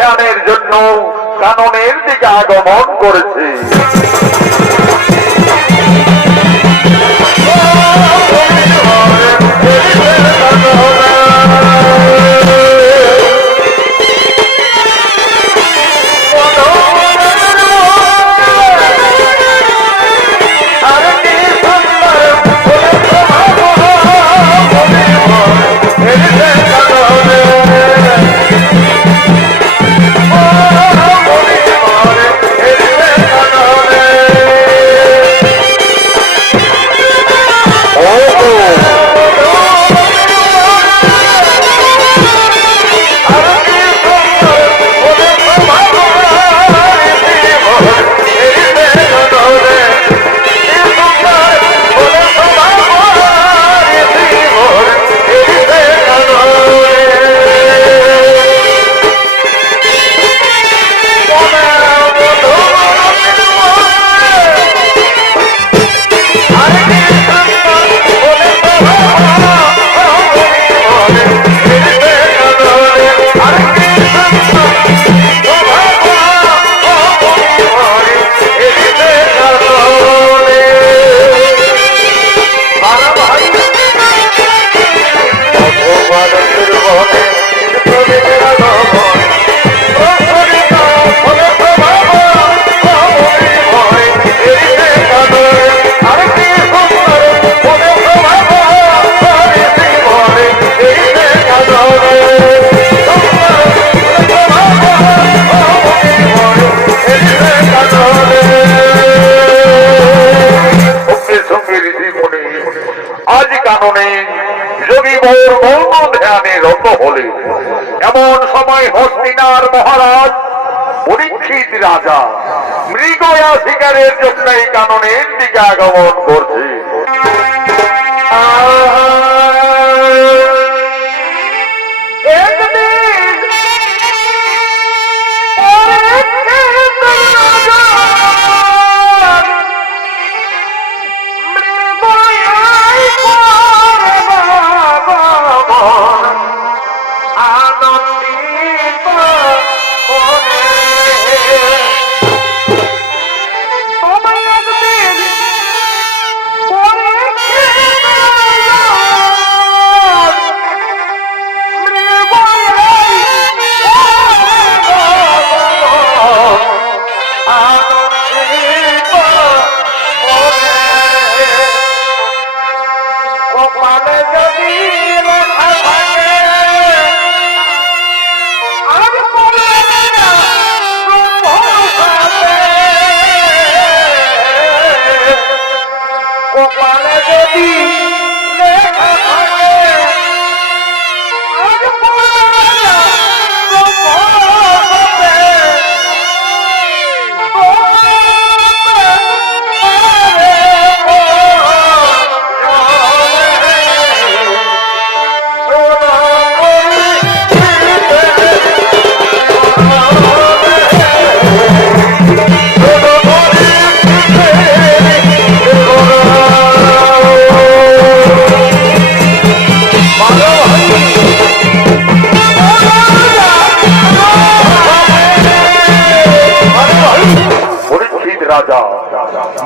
ধ্যানের জন্য কাননের দিকে আগমন করেছে। এমন সময় হস্তিনার মহারাজ পরীক্ষিত রাজা মৃগয়া শিকারের জন্য এই কাননের দিকে আগমন করছে। রাজা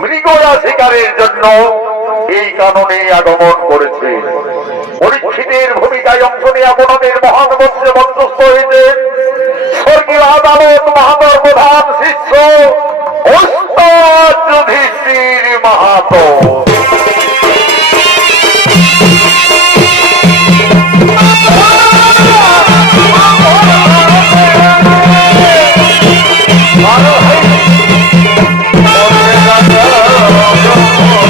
মৃগয়া শিকারের জন্য এই কাননে আগমন করেছে। পরীক্ষিতের ভূমিকায় অংশ নিয়ে আপনাদের মহান মঞ্চে মঞ্চস্থ হয়েছে স্বর্গীয় আদালত মহাদর প্রধান শিষ্য ওস্তাদ যুধিষ্ঠির মাহাতো। Oh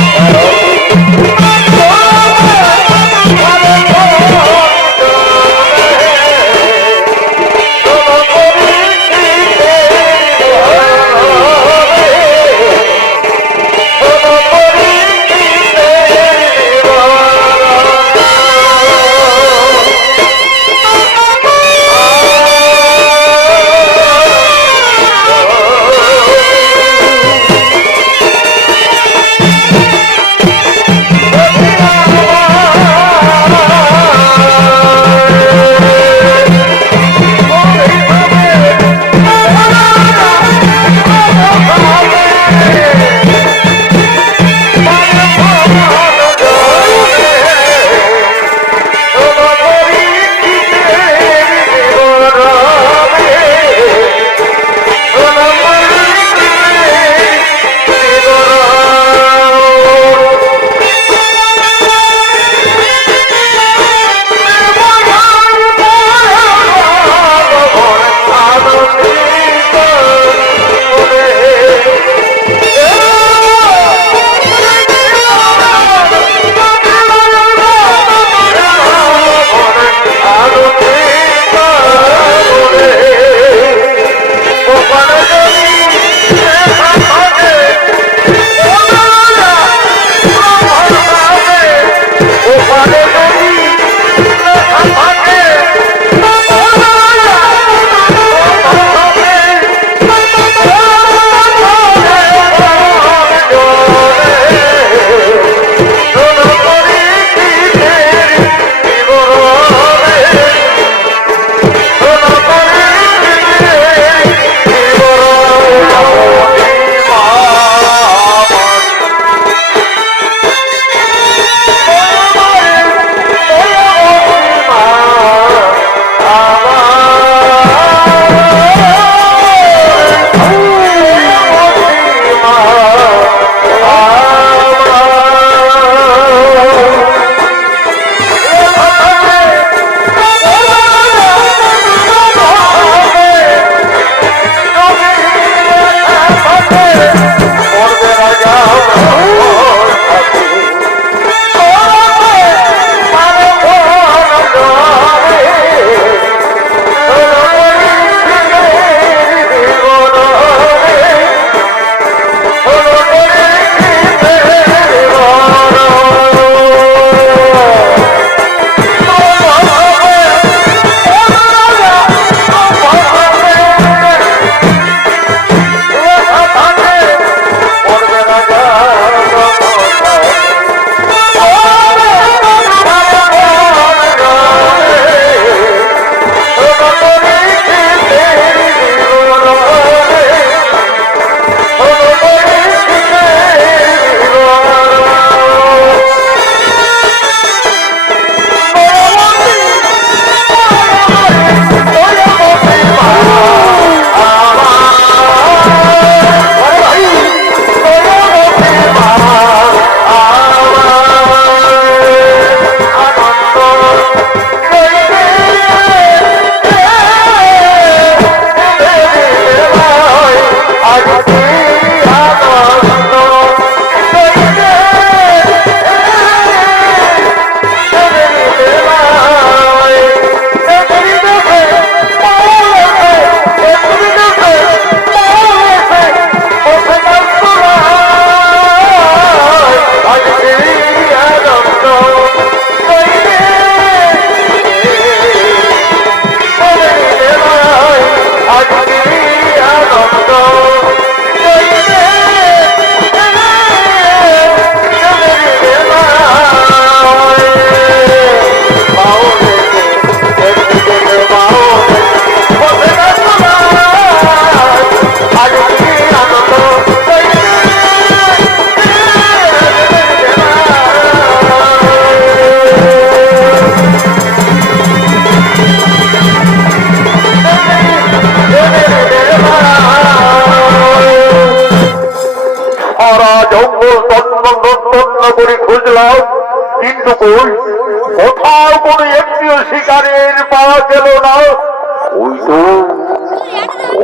শিকারের পাওয়া গেল না।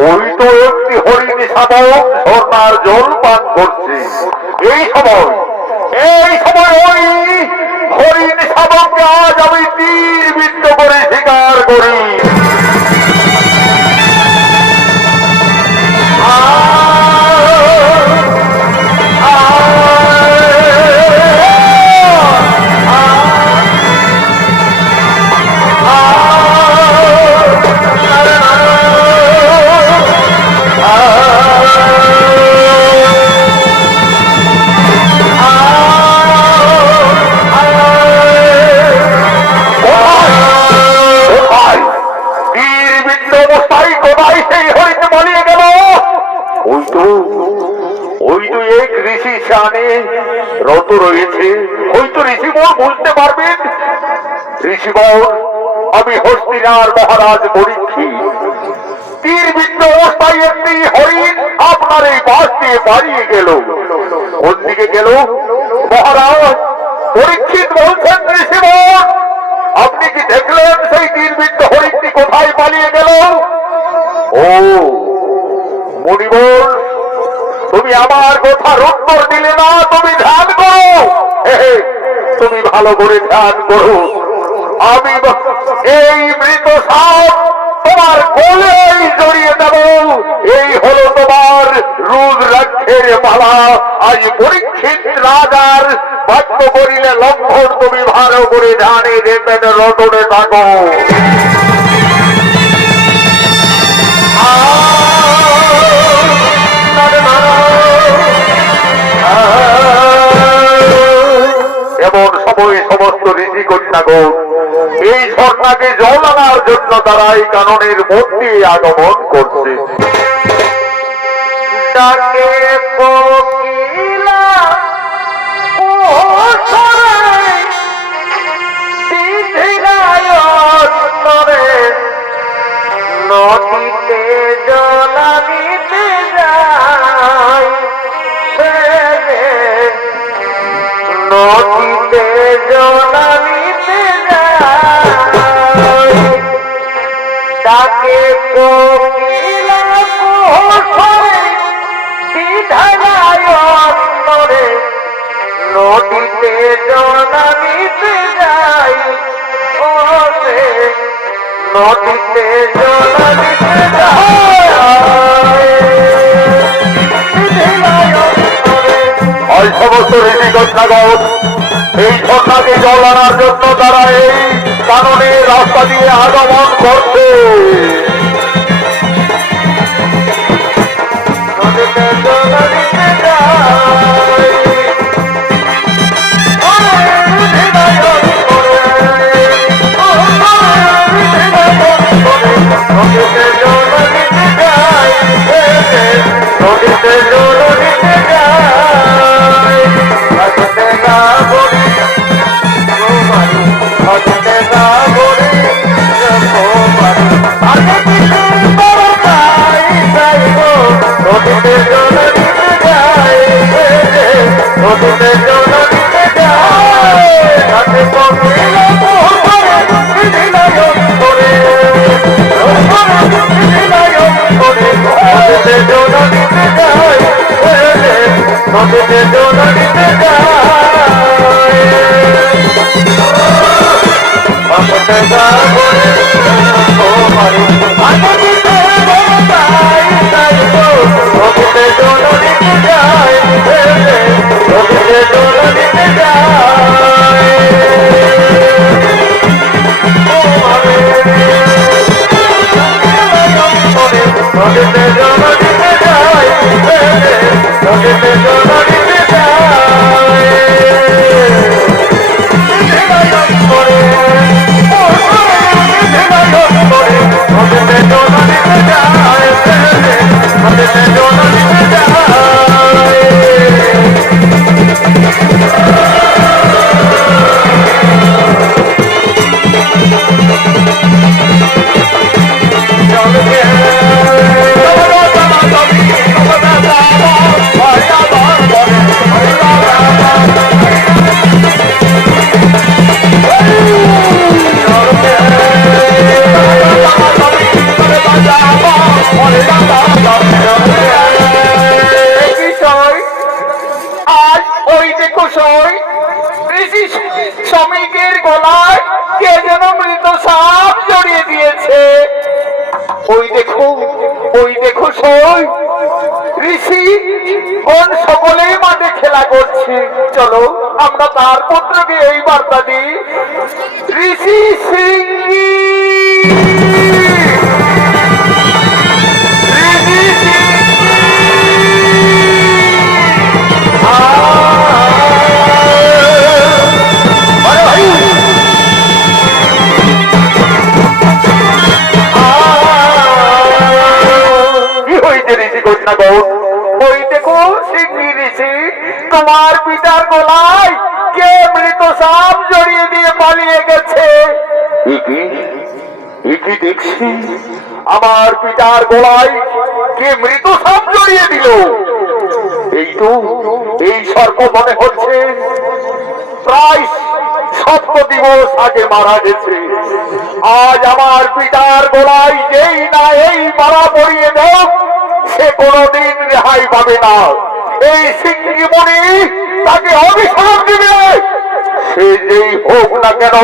ওই তো একটি হরিণ শাবক ঝর্ণার জল পান করছে। এই সময় ওই হরিণ শাবককে আজ আমি তীর বিদ্ধ করে শিকার করি। রত রয়েছে, হয়তো ঋষিবর বুঝতে পারবেন। ঋষিবর, আমি হস্তিনার মহারাজ পরীক্ষিত। তীর বিদ্ধ অবস্থায় একটি হরিণ আপনার এই বাস দিয়ে বাড়িয়ে গেল। কোন দিকে গেল? মহারাজ পরীক্ষিত বলছেন, ঋষিবর আপনি কি দেখলেন সেই তীর বিদ্ধ হরিণটি কোথায় পালিয়ে গেল? ও মুনিবর, তুমি আমার কথার উত্তর দিলে না। তুমি ধ্যান করো, তুমি ভালো করে ধ্যান করো। আমি এই মৃত সাপ তোমার গলেই জড়িয়ে দেব। এই হলো তোমার রুদ্রাক্ষের মালা। আজ পরীক্ষিত রাজার বাক্য করিলে লঙ্ঘন। তুমি ভালো করে ধ্যানে দেবেন, রটনে থাকো। এমন সময়ে সমস্ত ঋষি কন্যাগণ এই ঝর্ণাকে জল আনার জন্য তারা এই কাননের মধ্যে আগমন করছে। ডাকে কোকিলা নদীতে জলানিতে যায়, নদীতে জলানিতে যায়। তাকে কোকিলা বিধানায়ন্তরে নদীতে জলানিতে যায়। ও সে নদীতে জলানিতে যায়। সমস্ত ঋষিকন্যাগণ এই ঝর্ণাকে জল আনার জন্য তারা এই কাননের রাস্তা দিয়ে আগমন করছে। নদীতে জলানিতে যায়। নদীতে জলানিতে যায়, নদীতে জলানিতে যায়। হজতে না বলি তোমারি, হজতে না বলি তোমারি, আগে কিছু বড় তাই তাই গো। নদীতে জলানিতে যায়, নদীতে জলানিতে যায়। তাতে কপিলা মোহরে বিধিনায়ন্তরে, নদীতে জলানিতে যায়, নদীতে জলানিতে যায়। ভক্ত গাবরে তোমারি, আগিতে বড় তাই তাই গো। নদীতে জলানিতে যায়, নদীতে জলানিতে যায়। নদীতে জলানিতে যায়, নদীতে জলানিতে যায়। নদীতে জলানিতে যায়, নদীতে জলানিতে যায়। আজ ওই দেখো সই ঋষি শ্রমিকের গলায় কে যেন মৃত সাপ জড়িয়ে দিয়েছে। ওই দেখো সই ঋষি কোন সকলেই মাঠে খেলা করছে। চলো আমরা তার পুত্রকে এই বার্তা দিই। ঋষি সিংহী তোমার পিতার গলায় কে মৃত সাপ জড়িয়ে দিয়ে পালিয়ে গেছে। দেখছি আমার পিতার গলায় কে মৃত সাপ জড়িয়ে দিল। এই সর্প মনে হচ্ছে প্রায় 7 দিবস আগে মারা গেছে। আজ আমার পিতার গলায় যেই না এই মারা পড়িয়ে দেব সে কোনদিন রেহাই পাবে না। এই সিংহী মুনি তাকে অভিশাপ দিবে। সে যেই হোক না কেন,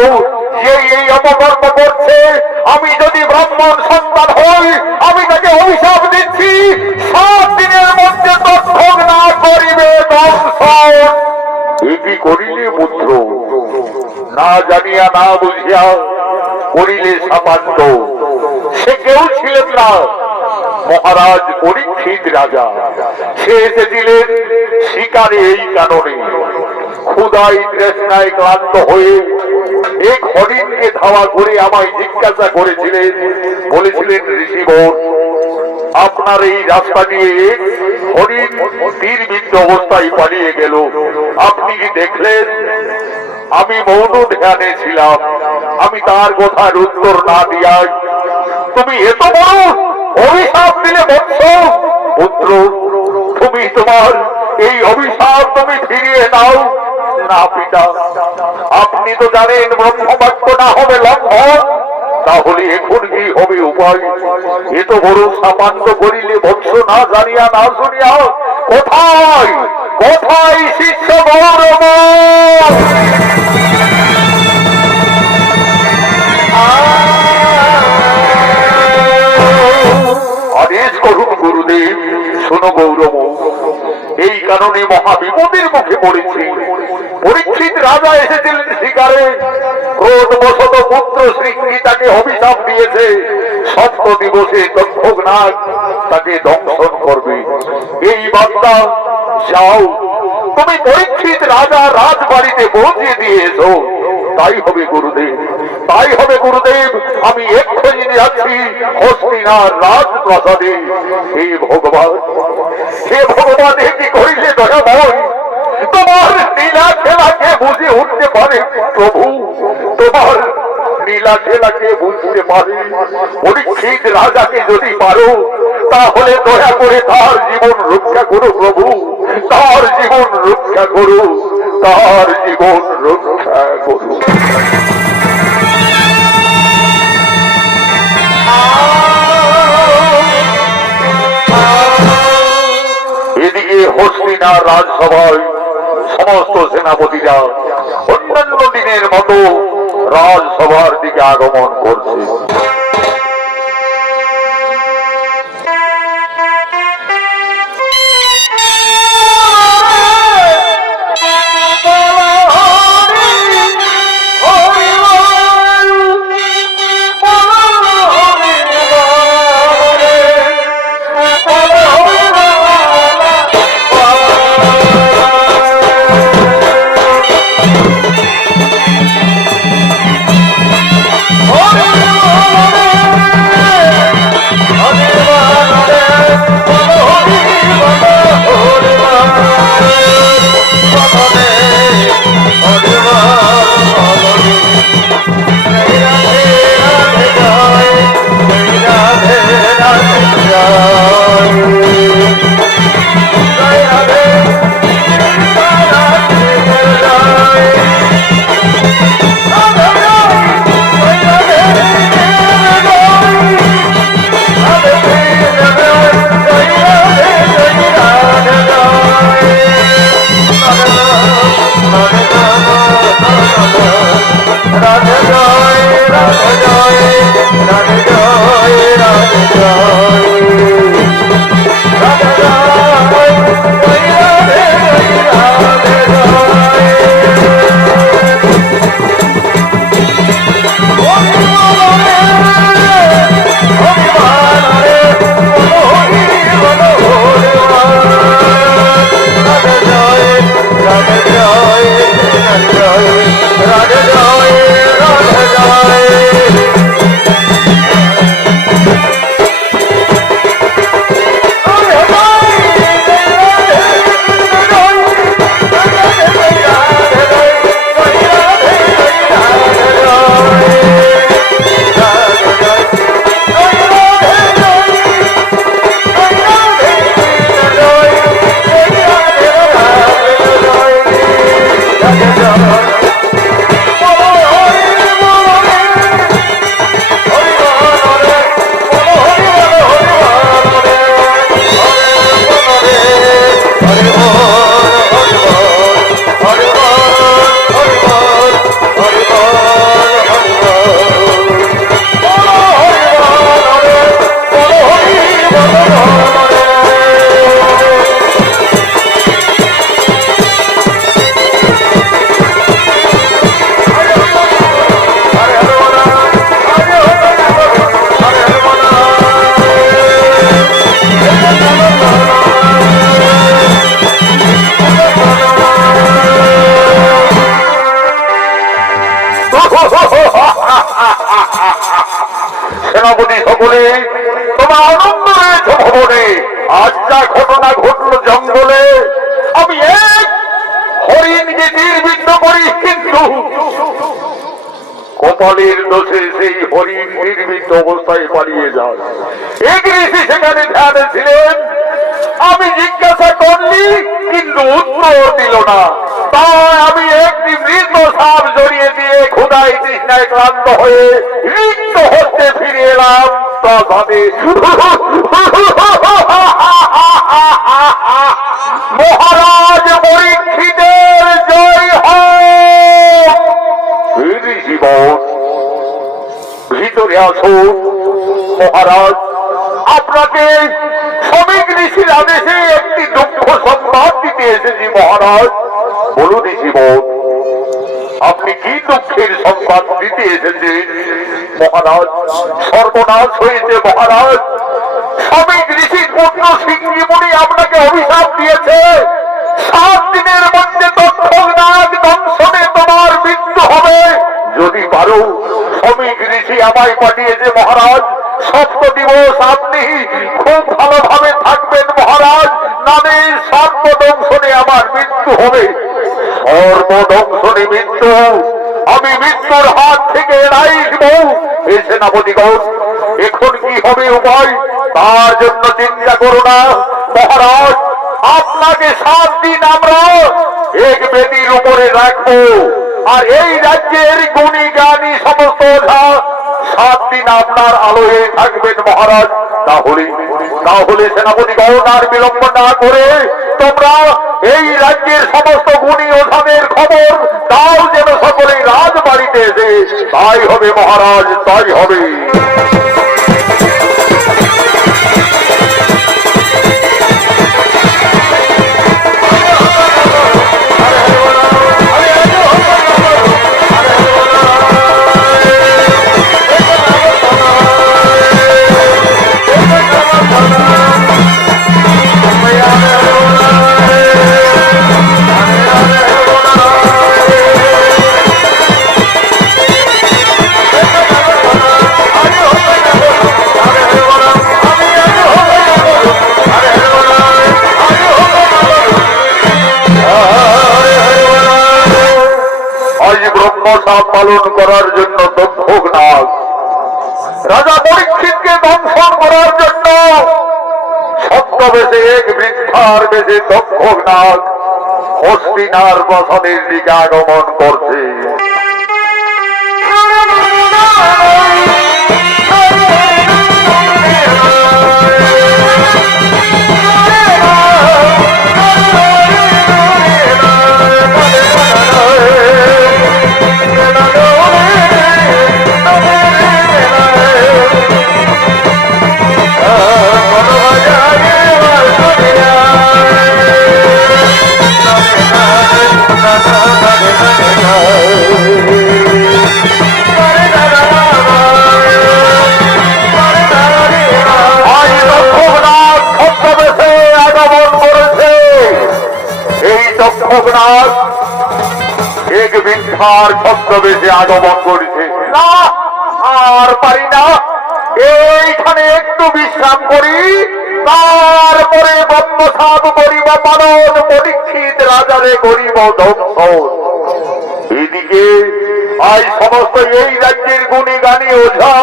সেই এই অপকর্ম করছে। আমি যদি ব্রাহ্মণ সন্তান হই আমি তাকে অভিশাপ দিচ্ছি 7 দিনের মধ্যে তৎক্ষণ না করিবে দংশন। কি করিলে পুত্র, না জানিয়া না বুঝিয়া করিলে সাপান্ত। সে কেউ ছিলেন না মহারাজ পরীক্ষিত রাজা। সে এসেছিলেন শিকারে এই কারণে। ক্ষুধায় তৃষ্ণায় ক্লান্ত হয়ে এক হরিণকে ধাওয়া করে আমায় জিজ্ঞাসা করেছিলেন। বলেছিলেন ঋষিবর আপনার এই রাস্তা দিয়ে হরিণ তীরবিদ্ধ অবস্থায় পালিয়ে গেল, আপনি কি দেখলেন? আমি মৌন ধ্যানে ছিলাম। আমি তার কথার উত্তর না দিয়াই তুমি এত বড় অভিশাপ দিলে বৎস। পুত্র তুমি তোমার এই অভিশাপ তুমি ফিরিয়ে নাও। না পিতা, আপনি তো জানেন ব্রহ্মবাক্য না হবে লঙ্ঘন। তাহলে এখন কি হবে উপায়? এত বড় সামান্য করিলে বৎস না জানিয়া না শুনিয়া কোথায় কোথায় শিষ্য গৌরব? আদেশ করুন গুরুদেব। শোনো গৌরব, এই কারণে মহাবিপদের মুখে পড়েছি। পরীক্ষিত রাজা এসেছিলেন শিকারে। ক্রোধবশত পুত্র সিংহী তাকে অভিশাপ দিয়েছে 7 দিবসে তৎক্ষণাৎ তাকে দংশন করবে। এই বার্তা যাও তুমি পরীক্ষিত রাজা রাজবাড়িতে পৌঁছে দিয়েছো। তাই হবে গুরুদেব, তাই হবে গুরুদেব। আমি এক্ষুনি যাচ্ছি হস্তিনার রাজপ্রাসাদে। হে ভগবান, হে ভগবান, কি করিলে দয়াময়? তোমার লীলা খেলাকে বুঝে উঠতে পারে প্রভু, তোমার লীলা খেলাকে বুঝতে পারে। পরীক্ষিত রাজাকে যদি পারো তাহলে দয়া করে তার জীবন রক্ষা করো প্রভু, তার জীবন রক্ষা করো, তার জীবন রক্ষা করো। এদিকে হস্তিনার রাজসভায় সমস্ত সেনাপতিরা অন্যান্য দিনের মতো রাজসভার দিকে আগমন করছে। সেনাপতি সকলে তোমার আনন্দ রয়েছে ভবনে। আজ যা ঘটনা ঘটলো জঙ্গলে, আমি এক হরিণকে নির্বিঘ্ন করি, কিন্তু কপালের দোষে সেই হরিণ নির্বিঘ্ন অবস্থায় পালিয়ে যায়। এক ঋষি সেখানে ধ্যানে ছিলেন। আমি জিজ্ঞাসা করলি কিন্তু উত্তর দিল না। তাই আমি একটি মৃত সাপ জড়িয়ে দিয়ে ক্ষুধায় তৃষ্ণায় ক্লান্ত হয়ে রিক্ত হতে ফিরে এলাম প্রাসাদে। মহারাজ পরীক্ষিতের জয় হোক। জীবন ভিতরে আসুন মহারাজ, আপনাকে শ্রমিক ঋষির আদেশে একটি দুঃখ সংবাদ দিতে এসেছি মহারাজ। বলুন জীবন, আপনি কি দুঃখের সংবাদ দিতে এসেছেন মহারাজ? সর্বনাশ হয়েছে মহারাজ। শ্রমিক ঋষির পুত্র সিংহী আপনাকে অভিশাপ দিয়েছে। 7 দিনের মধ্যে তৎক্ষণাৎ দংশনে তোমার মৃত্যু হবে। যদি পারো, শ্রমিক ঋষি আমায় পাঠিয়েছে মহারাজ। 7 দিবস আপনি খুব ভালোভাবে থাকবেন মহারাজ, নামে সর্বদংশনে আমার মৃত্যু হবে। সর্বদংশনে মৃত্যু, আমি মৃত্যুর হাত থেকে এড়াইব। এই সেনাপতিগণ, এখন কি হবে উপায়? তার জন্য চিন্তা করো না মহারাজ। আপনাকে 7 দিন আমরা এক বেদির উপরে রাখবো, আর এই রাজ্যের গুণী জ্ঞানী সমস্ত ওঝা 7 দিন আপনার আলোয় থাকবেন মহারাজ। তাহলে সেনাপতিগণ আর বিলম্ব না করে তোমরা এই রাজ্যের সমস্ত গুণী ওঝাদের খবর দাও, যেন সকলেই রাজবাড়িতে এসে তাই হবে মহারাজ, তাই হবে। পালন করার জন্য দক্ষক নাগ, রাজা পরীক্ষিতকে দংশন করার জন্য ছদ্মবেশে এক বৃদ্ধার বেশে দক্ষক নাগ হস্তিনার প্রাসাদের দিকে আগমন করছে। এক বৃদ্ধার ছদ্মবেশে আগমন করেছে। না, আর পারি না, এইখানে একটু বিশ্রাম করি, তারপরে ব্রহ্মসাপ করিব পালন, পরীক্ষিত রাজারে করিব দংশন। এদিকে আজ সমস্ত এই রাজ্যের গুণী গানী ওঝা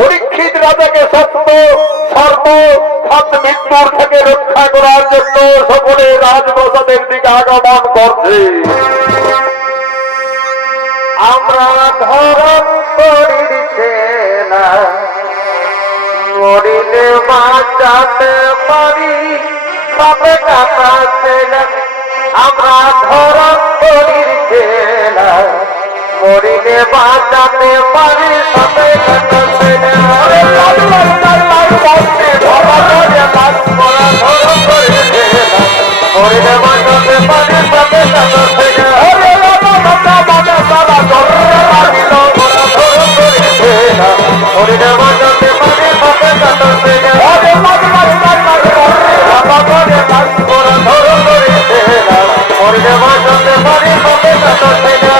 পরীক্ষিত রাজাকে সত্য সর্ব মৃত্যুর থেকে রক্ষা করার জন্য সকলে রাজপ্রাসাদের দিকে আগমন করছে। আমরা ধরম করিছে না, মরিলে বাঁচাতে পারি সবে কাছে না। আমরা ধরম করিছে না, মরিলে বাঁচাতে পারি সবে কাছে না। হরিণে বাঁচাতে পারি সাথে সাথে থেকে ওরে রাজা মানে সারা জলে লাগিল ওরা ধরো করেছে না হরিণে বাঁচাতে পারি সাথে সাথে থেকে ওরে রাজা করে ওরা ধরো করেছে না হরিণে বাঁচাতে পারি সাথে সাথে থেকে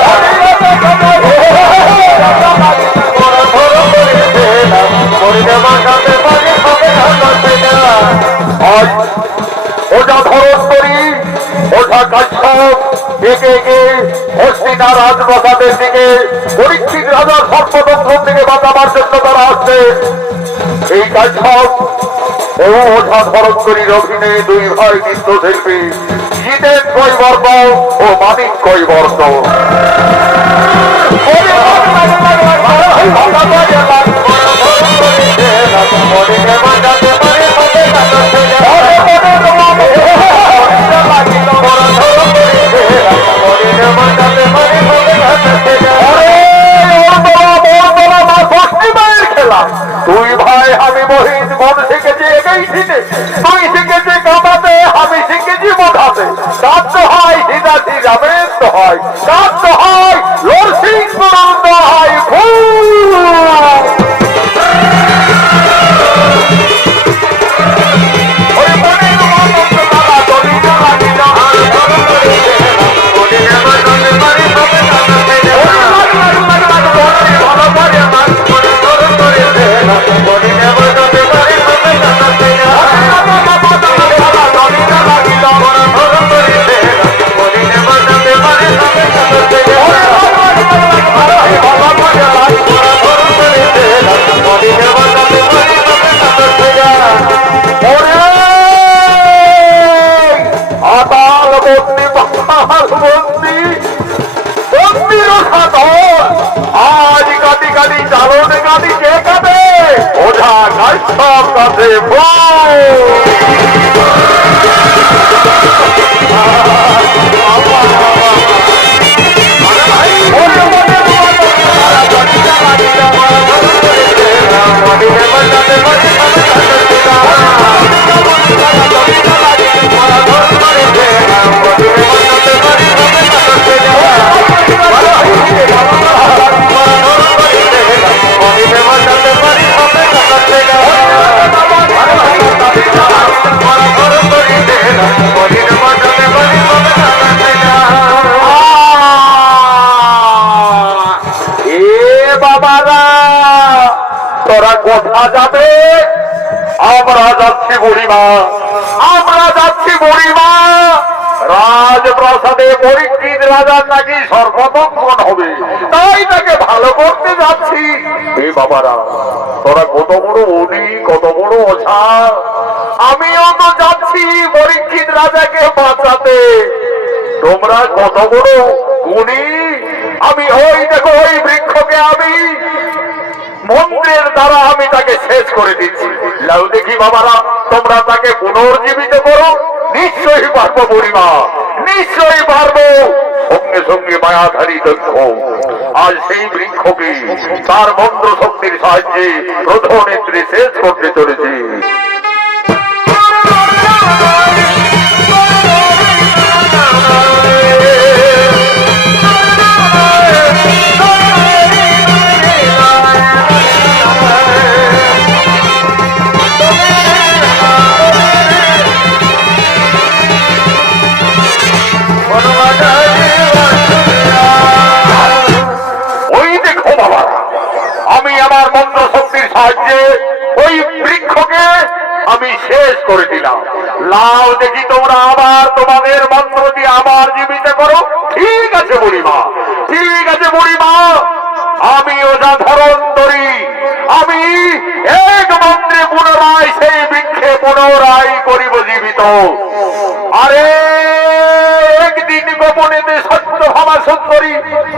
ওরা ধরো করেছে না হরিণে বাঁচাতে পারি সাথে সাথে থেকে আজ ওটা ধরন করি ওটা কাশ্যপ একে একে হস্তিনা রাজপ্রাসাদের দিকে পরীক্ষিত রাজার সর্বতন্ত্র থেকে বাঁচাবার জন্য তারা আসছে। এই কাশ্যপ ও ওঝা ধরন করির অধীনে দুই ভাই নৃত্যশিল্পী জিতেন কৈবর্ত ও মানিক কৈবর্ত হরিণে বাঁচাতে পারি সাথে সাথে থেকে হরিণে বাঁচাতে পারি সাথে সাথে থেকে খেলা তুই ভাই আমি মহিন মন শিখেছি একেই শিখে তুই শিখেছি কামাতে আমি শিখেছি বোঝাতে কাজ হয় সিধাসি যাবেন তো হয় কাজ হয় লড়সিং আনন্দ হয় আতাল বন্দি পাহাড় বন্দি বন্দি রক্ষা দল আজ কাটি কাটি চালনে কাটি কে কাটে ওঝা কাশ্যপ কাছে বাবারা তোরা কোথা যাবে আমরা যাচ্ছি বুড়িমা আমরা যাচ্ছি বুড়িমা রাজপ্রাসাদে পরীক্ষিত রাজার নাকি সর্বতন্ত্রণ হবে তাই তাকে ভালো করতে যাচ্ছি এ বাবারা তোরা কত বড় উনি কত বড় ওঝা আমিও তো যাচ্ছি পরীক্ষিত রাজাকে বাঁচাতে তোমরা কত বড় গুণী আমি ওই দেখো ওই বৃক্ষকে আমি মন্ত্রের দ্বারা আমি তাকে শেষ করে দিচ্ছি লাউ দেখি বাবারা তোমরা তাকে পুনর্জীবিত করো নিশ্চয়ই পারবো বুড়িমা নিশ্চয়ই পারবো সঙ্গে সঙ্গে মায়াধারী দক্ষ আজ সেই বৃক্ষকে তার মন্ত্র শক্তির সাহায্যে প্রধানেত্রী শেষ করতে চলেছে আমি আমার মন্ত্র শক্তির সাহায্যে ওই বৃক্ষকে আমি শেষ করে দিলাম লাও দেখি তোমরা আবার তোমাদের মন্ত্র দিয়ে আবার জীবিত করো ঠিক আছে বুড়িমা ঠিক আছে বুড়িমা আমি ওঝা ধরন্তরী আমি এক মন্ত্রে পুনরায় সেই বৃক্ষে পুনরায় করিব জীবিত আরে একদিন গোপনেতে সত্য ভাবা সুন্দরী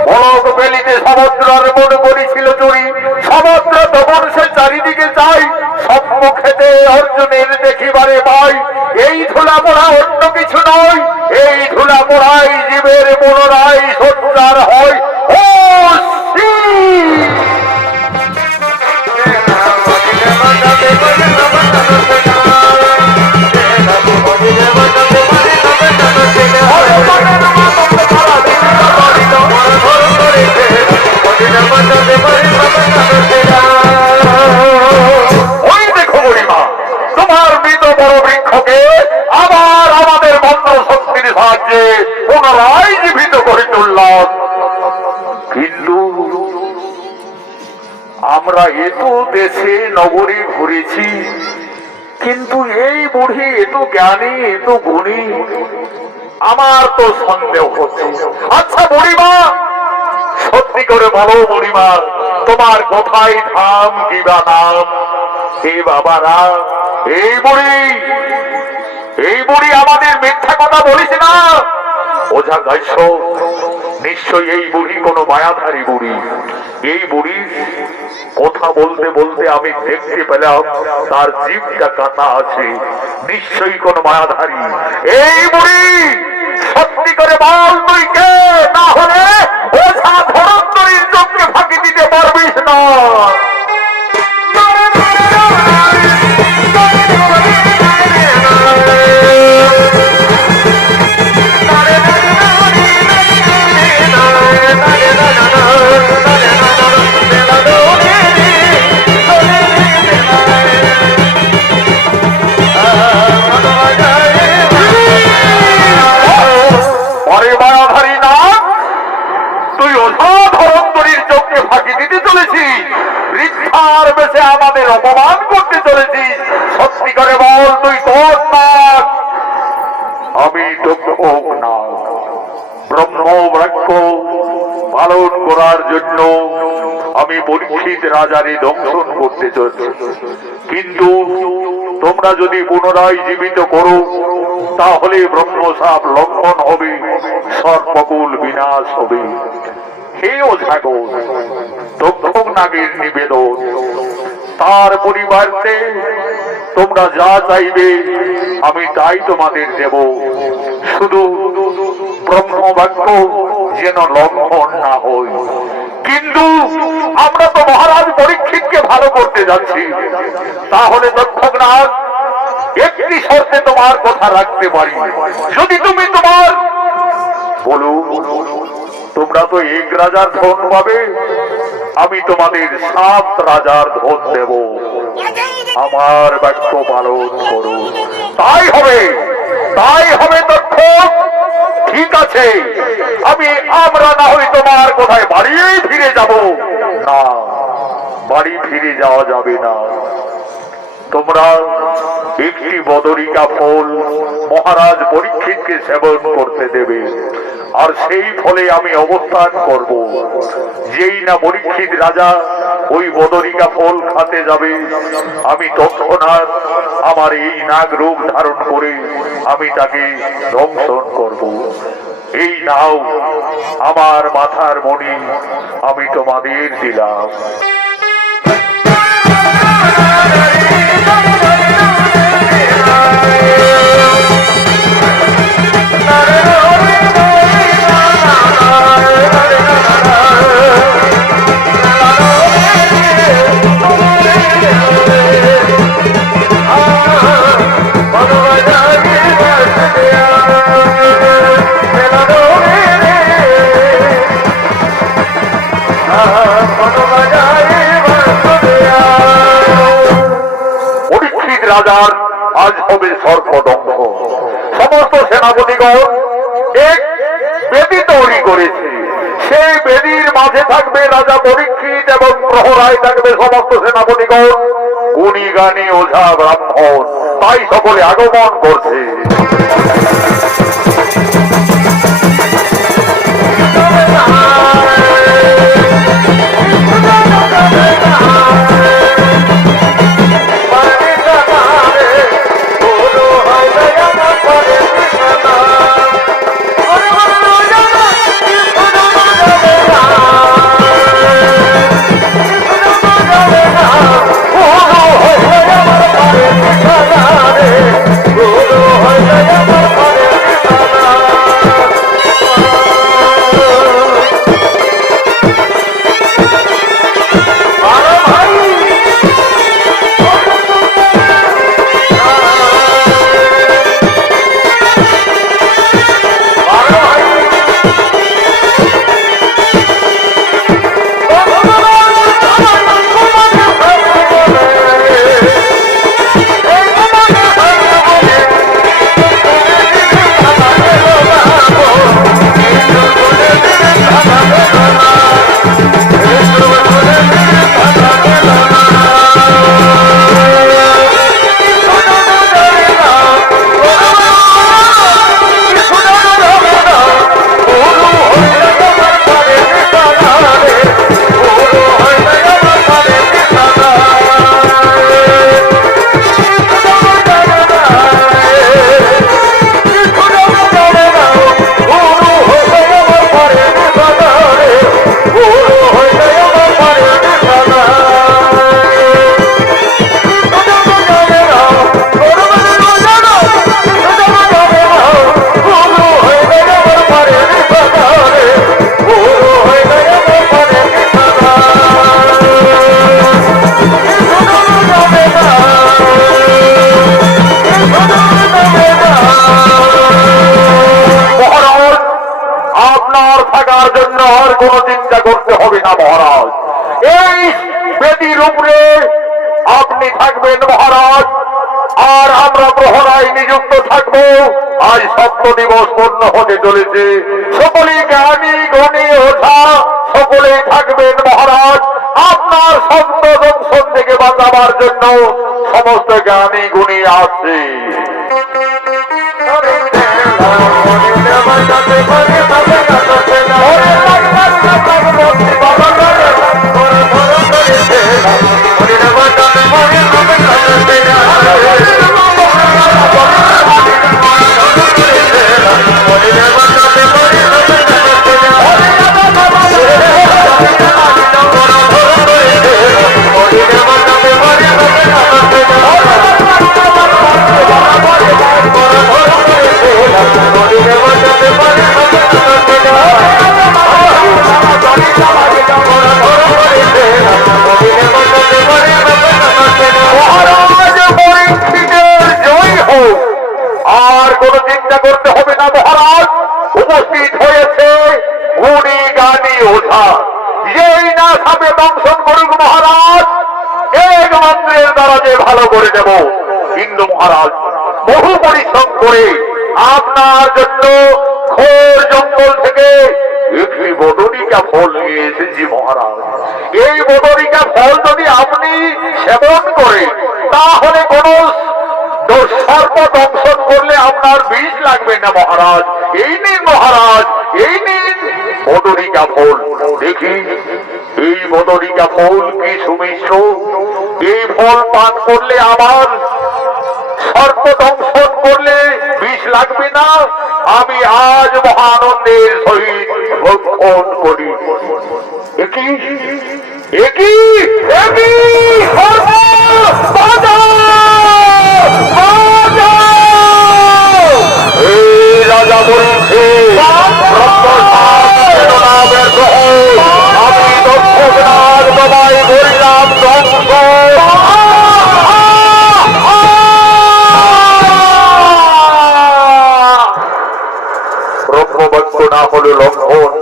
বলক বেলিতে সমুদ্রের মন করেছিল চুরি সমুদ্র তখন সে চারিদিকে চাই সম্মুখেতে অর্জুনের দেখিবারে পাই এই ধুলা পোড়া অন্য কিছু নয় এই ধুলা পোড়াই জীবের পুনরায় সজ্জার হয় ও শ্রী আমরা এত দেশে নগরী ঘুরেছি, কিন্তু এই বুড়ি এত জ্ঞানী এত গুণী, আমার তো সন্দেহ হচ্ছে। আচ্ছা বুড়িমা, সত্যি করে বলো বুড়িমা, তোমার কোথায় ধাম কিবা নাম? হে বাবারা, এই বুড়ি আমাদের মিথ্যা কথা বলিস না। ওঝা গাইছ, নিশ্চয়ই এই বুড়ি কোনো মায়াধারী বুড়ি। এই বুড়ি কথা বলতে বলতে আমি দেখতে পেলাম তার জিভটা কাটা আছে, নিশ্চয়ই কোন মায়াধারী। এই বুড়ি সত্যি করে বল তুই কে, না হলে ওঝা ধরন্তরীর চোখকে ফাঁকি দিতে পারবিস না। আমাদের অপমান করতে চলেছিস, সত্যি করে বল তুই কোন নাগ? আমি দক্ষক নাগ, ব্রহ্ম বাক্য পালন করার জন্য আমি পরীক্ষিত রাজারে দংশন করতে চলছি। কিন্তু তোমরা যদি পুনরায় জীবিত করো তাহলে ব্রহ্মশাপ লঙ্ঘন হবে, সর্পকুল বিনাশ হবে। হে ওঝাগো, দক্ষক নাগের নিবেদন, তার পরিবারকে তোমরা যা চাইবে আমি তাই তোমাদের দেব, শুধু ব্রহ্মবাক্য যেন লঙ্ঘন না হয়। কিন্তু আমরা তো মহারাজ পরীক্ষিতকে ভালো করতে যাচ্ছি, তাহলে দক্ষক নাগ একটি শর্তে তোমার কথা রাখতে পারি। যদি তুমি তোমার বলো, তোমরা তো এক রাজার ধন পাবে, আমি তোমাদের 7 রাজার ধন দেব। আমার বাক্য পালন করো। তাই হবে, তাই হবে দক্ষক। ঠিক আছে, আমরা না হই তোমার কোথায় বাড়ি ফিরে যাব না, বাড়ি ফিরে যাওয়া যাবে না। তোমরা একটি বদরিকা ফল মহারাজ পরীক্ষিতকে সেবন করতে দেবে, আর সেই ফলে আমি অবস্থান করব। যেই না পরীক্ষিত রাজা ওই বদরিকা ফল খাতে যাবে, আমি তৎক্ষণাৎ আমার এই নাগ রূপ ধারণ করে আমি তাকে দংশন করব। এই নাও আমার মাথার মণি, আমি তোমাদের দিলাম। রাজার আজ হবে সর্পদংশ। সমস্ত সেনাপতিগণ এক বেদি তৈরি করেছে, সেই বেদির মাঝে থাকবে রাজা পরীক্ষিত এবং প্রহরায় থাকবে সমস্ত সেনাপতিগণ, গুণী গানী ওঝা ব্রাহ্মণ। তাই সকলে আগমন করছে। নিযুক্ত থাকবো। আজ সপ্ত দিবস পূর্ণ হতে চলেছে। সকলেই জ্ঞানী গুণী ওঝা সকলেই থাকবেন মহারাজ। আপনার সপ্ত দংশন থেকে বাঁচাবার জন্য সমস্ত জ্ঞানী গুণী আসছে। আর কোন চিন্তা করতে হবে না মহারাজ। উপস্থিত হয়েছে গুণী জ্ঞানী ওঝা। যেই না সামনে দংশন করুক মহারাজ, এক মন্ত্রের দ্বারা যে ভালো করে দেব। কিন্তু মহারাজ বহু পরিশ্রম করে আপনার জন্য ঘোর জঙ্গল থেকে একটি বদরিকা ফল নিয়ে এসেছি মহারাজ। এই বদরিকা ফল যদি আপনি সেবন করেন তাহলে কোন সর্প দংশন করলে আপনার বিষ লাগবে না মহারাজ। এই নিন মহারাজ, এই নিন বদরিকা ফল। দেখি এই বদরিকা ফল কি সুমিষ্ট। এই ফল পান করলে আমার সর্প দংশন করলে বিষ লাগবে না। আমি আজ মহানন্দের সহিত ভক্ষণ করি। একই একই একই রাজা বলছে আমি দক্ষরাজ বাবাই বললাম ধ্বংস। ব্রহ্মবাক্য না হল লঙ্ঘন।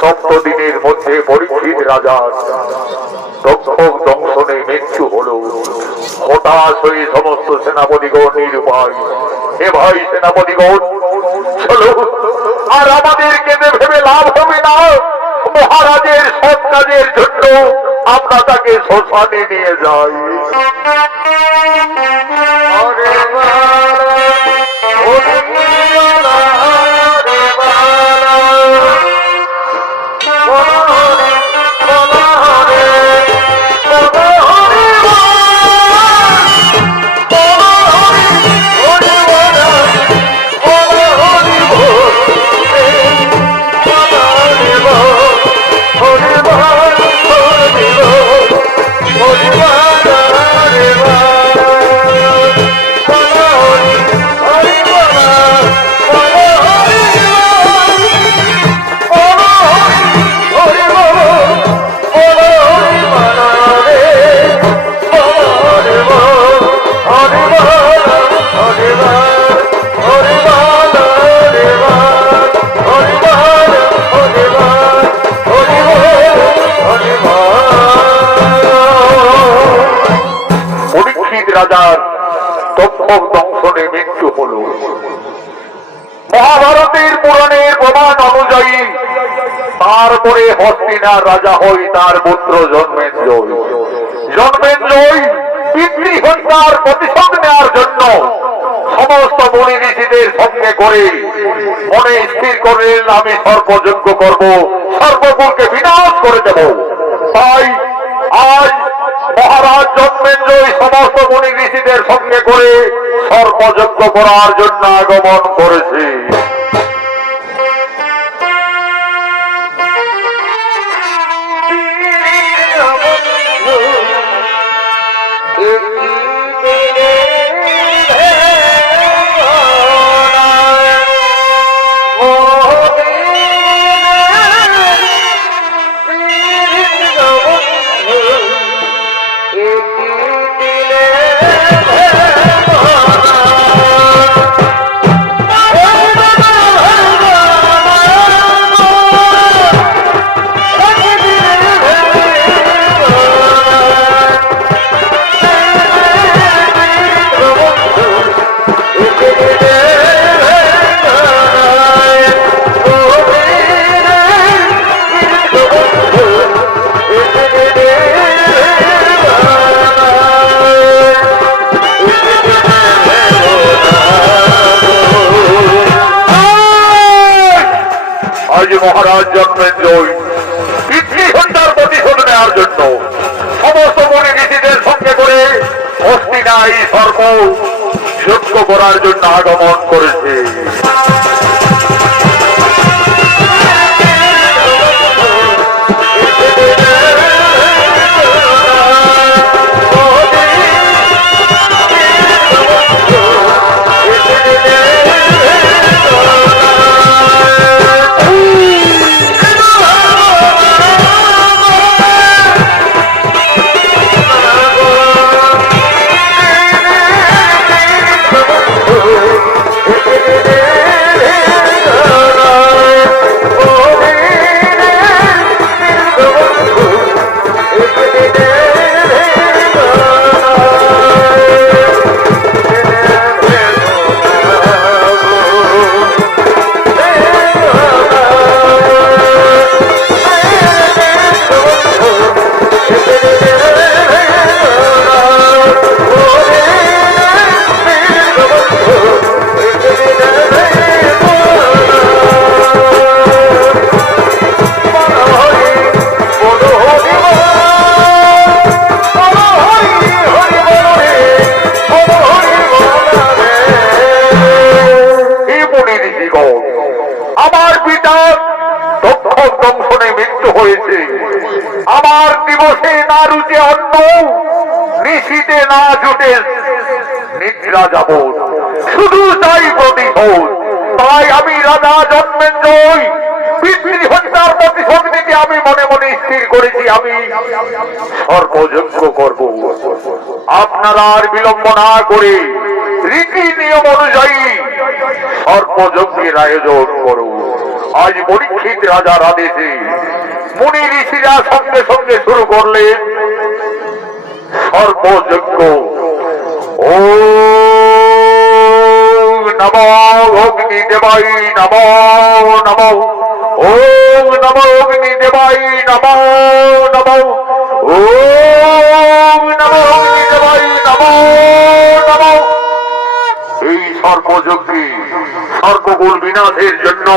সপ্ত দিনের মধ্যে পরীক্ষিত রাজার দক্ষক দংশনে মৃত্যু হল। হতাশ হয়ে সমস্ত সেনাপতিগণ নিরুপায়। হে ভাই সেনাপতিগণ, চলো আর আমাদের কেঁদে ভেবে লাভ হবে না। মহারাজের সৎ কাজের জন্য আমরা তাকে শ্মশানে নিয়ে যাই। রাজার দক্ষক দংশনে মৃত্যু হল। মহাভারতের পুরাণের প্রমাণ অনুযায়ী তারপরে হস্তিনার রাজা হই তার পুত্র জন্মেঞ্জয়। জন্মেঞ্জয় পিতৃ হত্যার প্রতিশোধ নেওয়ার জন্য সমস্ত মুনি ঋষিদের সঙ্গে করে মনে স্থির করলেন আমি সর্পযজ্ঞ করব, সর্বকুলকে বিনাশ করে দেব। তাই আজ মহারাজ জন্মেঞ্জয় সমস্ত মুনি ঋষিদের সঙ্গে করে সর্পযজ্ঞ করার জন্য আগমন করেছে। Oh, মহারাজ জন্মেঞ্জয় পিতৃহত্যার প্রতিশোধ নেওয়ার জন্য সমস্ত মনি ঋষিদের সঙ্গে করে হস্তিনায় সর্প যজ্ঞ করার জন্য আগমন করেছে। আমার পিতার দংশনে মৃত্যু হয়েছে, আমার দিবসে না রুচে অন্ন, নিশীতে না জুটে নিদ্রা যাব, শুধু চাই প্রতিশোধ। তাই আমি রাজা জন্মেঞ্জয় পিতৃহত্যার প্রতিশোধ নিতে আমি মনে মনে স্থির করেছি আমি সর্পযজ্ঞ করব। আপনারা আর বিলম্ব না করে রীতি নিয়ম অনুযায়ী সর্পযজ্ঞের আয়োজন করুন। আজ পরীক্ষিত রাজার আদেশে মুনি ঋষিরা সঙ্গে সঙ্গে শুরু করলেন সর্পযজ্ঞ। ওম নমো অগ্নি দেবাই নমো নমো, ওম নমো অগ্নি দেবাই নমো নমো, ওম নমো অগ্নি দেবাই নমো নমো। এই সর্পযজ্ঞে সর্পকুল বিনাশের জন্য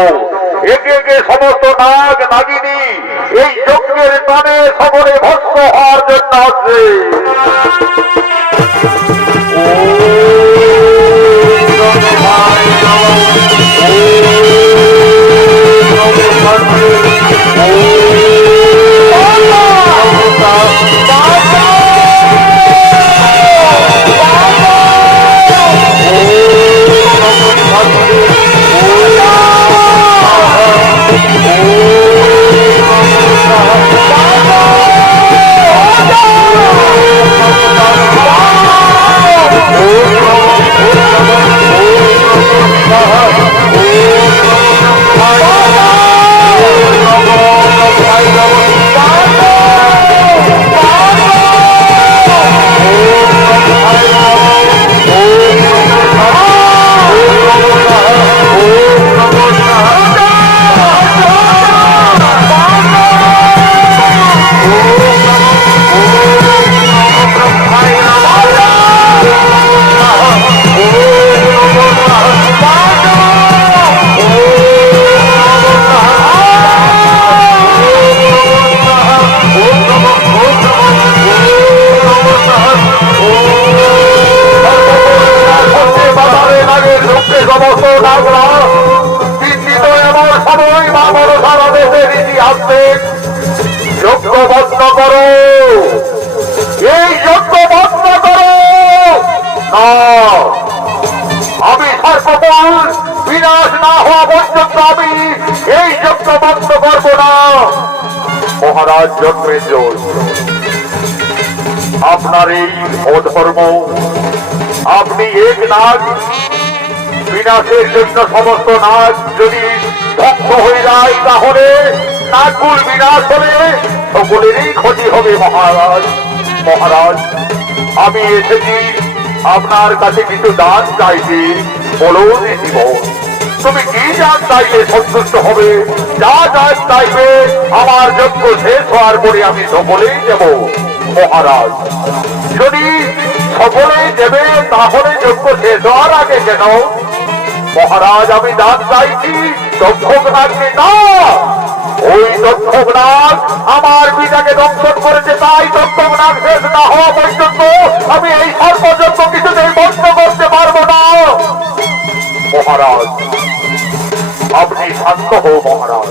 একে একে সমস্ত নাগ নাগিনী এই যজ্ঞের টানে সকলে ভস্ম হওয়ার জন্য আছে। আমি সর্বমূল বিনাশ না হওয়া পর্যন্ত আমি এই যজ্ঞ বন্ধ করব না। মহারাজ জন্মেঞ্জয়, আপনার এই অধর্ম, আপনি এক নাগ বিনাশের জন্য সমস্ত নাগ যদি ধ্বংস হয়ে যায় তাহলে নাগকুল বিনাশ হলে সকলেরই ক্ষতি হবে। মহারাজ মহারাজ, আমি এসেছি আপনার কাছে কিছু দান চাইছি, বলুন দিব। তুমি কি দান চাইলে সন্তুষ্ট হবে? যা দান চাইবে আমার যজ্ঞ শেষ হওয়ার পরে আমি সকলেই দেব। মহারাজ, যদি সকলেই দেবে তাহলে যজ্ঞ শেষ হওয়ার আগে কেন? মহারাজ আমি দান চাইছি দক্ষক নাগকে না, ওই দক্ষক নাগ আমার পিতাকে দংশন করেছে, তাই দক্ষক নাগ শেষ না হওয়া পর্যন্ত আমি এই সর্বযজ্ঞ কিছুতেই বন্ধ করতে পারবো না। মহারাজ আপনি শান্ত হও মহারাজ,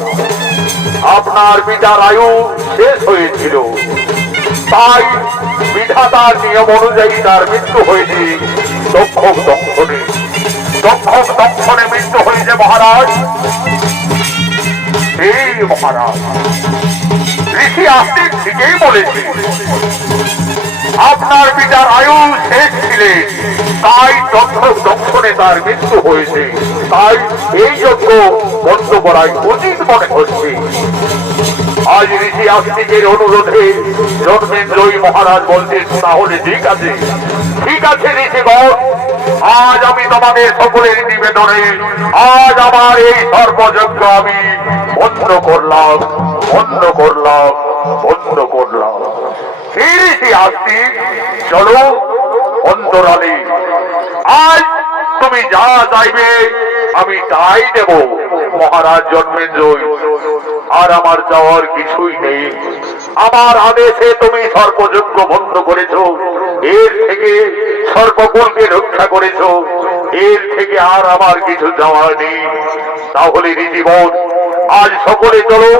আপনার পিতার আয়ু শেষ হয়েছিল, তাই বিধাতার নিয়ম অনুযায়ী তার মৃত্যু হয়েছে দক্ষক দংশনে। দক্ষক দংশনে মৃত্যু হয়েছে মহারাজ। এই মহারাজ ঋষি আস্তিক ঠিকই বলেছে, আপনার পিতার আয়ু শেষ ছিলেন, তাই দক্ষক দংশনে তার মৃত্যু হয়েছে, তাই এই যজ্ঞ বন্ধ করাই উচিত মনে হচ্ছে। আজ ঋষি আস্তিকের অনুরোধে জন্মেন্দ্রই মহারাজ বলছেন তাহলে ঠিক আছে, ঠিক আছে ঋষিগণ, আজ আমি তোমাদের সকলের নিবেদনে আজ আমার এই সর্বযজ্ঞ আমি বন্ধ করলাম, বন্ধ করলাম, বন্ধ করলাম। ঋষি আস্তিক চলো অন্তরালে, আজ তুমি যা চাইবে আমি তাই দেব মহারাজ জন্মেন্দ্রই, আর আমার চাওয়ার কিছুই নেই। আমার আদেশে তুমি সর্বযজ্ঞ বন্ধ করেছ, এর থেকে সর্বকুলকে রক্ষা করেছ, এর থেকে আর আমার কিছু চাওয়া নেই। তাহলে ঋষিগণ আজ সকলে চলো,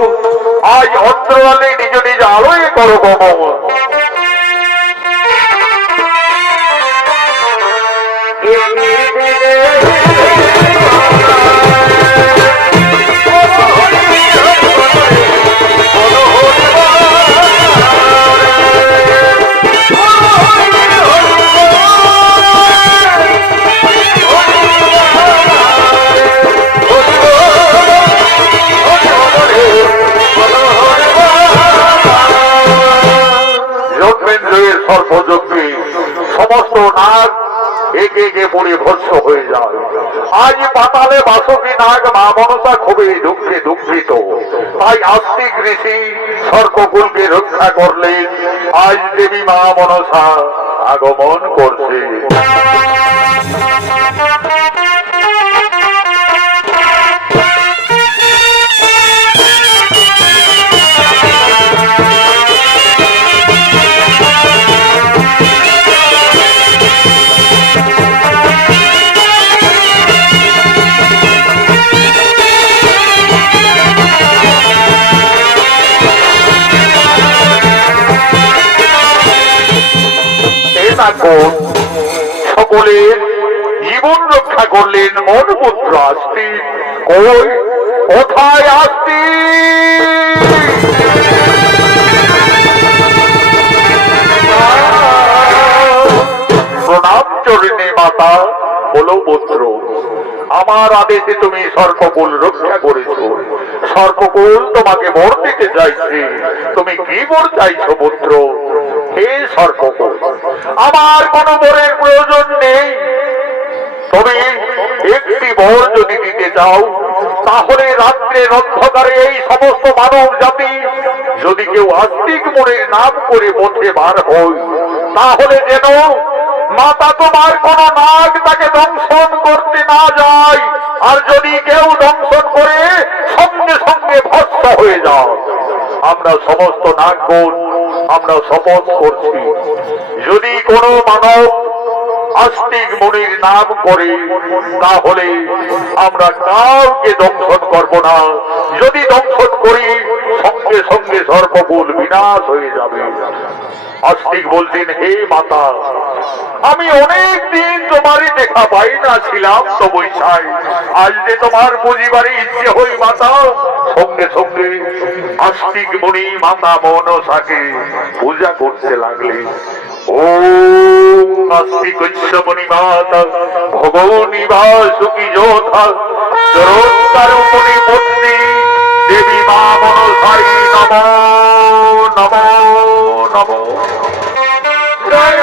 আজ অন্তরালে নিজ নিজ আলোয় করো গমন। সর্বযজ্ঞে সমস্ত নাগ একে একে পড়ে ভস্ম হয়ে যায়। আজ পাতালে বাসকি নাগ মা মনসা খুবই দুঃখে দুঃখিত, তাই আস্তিক ঋষি সর্বকুলকে রক্ষা করলেন। আজ দেবী মা মনসা আগমন করছে। সকলের জীবন রক্ষা করলেন মন পুত্র আস্তিক। কই কোথায় আস্তিক? প্রণাম চরণে মাতা, বলো পুত্র, আমার আদেশে তুমি সর্বকুল রক্ষা করেছ, সর্বকুল তোমাকে বর দিতে চাইছে। তুমি কি বর চাইছো পুত্র? হে সর্বকুল, আমার কোন বরের প্রয়োজন নেই, তুমি একটি বর যদি দিতে চাও তাহলে রাত্রের অন্ধকারে এই সমস্ত মানব জাতি যদি কেউ আস্তিক মনের নাম করে পথে বার হয়, তাহলে যেন মাতা তোমার কোন নাগ তাকে দংশন করতে না যায়, আর যদি কেউ দংশন করে সঙ্গে সঙ্গে ভস্ম হয়ে যায়। আমরা সমস্ত নাগগণ আমরা শপথ করছি, যদি কোনো মানব আস্তিক মুনির নাম করে তাহলে আমরা কাউকে দংশন করব না, যদি দংশন করি সঙ্গে সঙ্গে সর্বকুল বিনাশ হয়ে যাবে। আস্তিক বলছেন, হে মাতা, আমি অনেক দিন তোমারই দেখা পাই না ছিলাম তো বৈশাই, আজ যে তোমার বুঝিবারই ইচ্ছে হই মাতা। সঙ্গে সঙ্গে আস্তিক মুনি মাতা মনসাকে পূজা করতে লাগলেন। ওম আস্তিক মুনি মাতা ভগবনী বাসুকি যোধা চরণতার মুনি পত্নী দেবী মা মনসাই নমো নমো নমো। জয়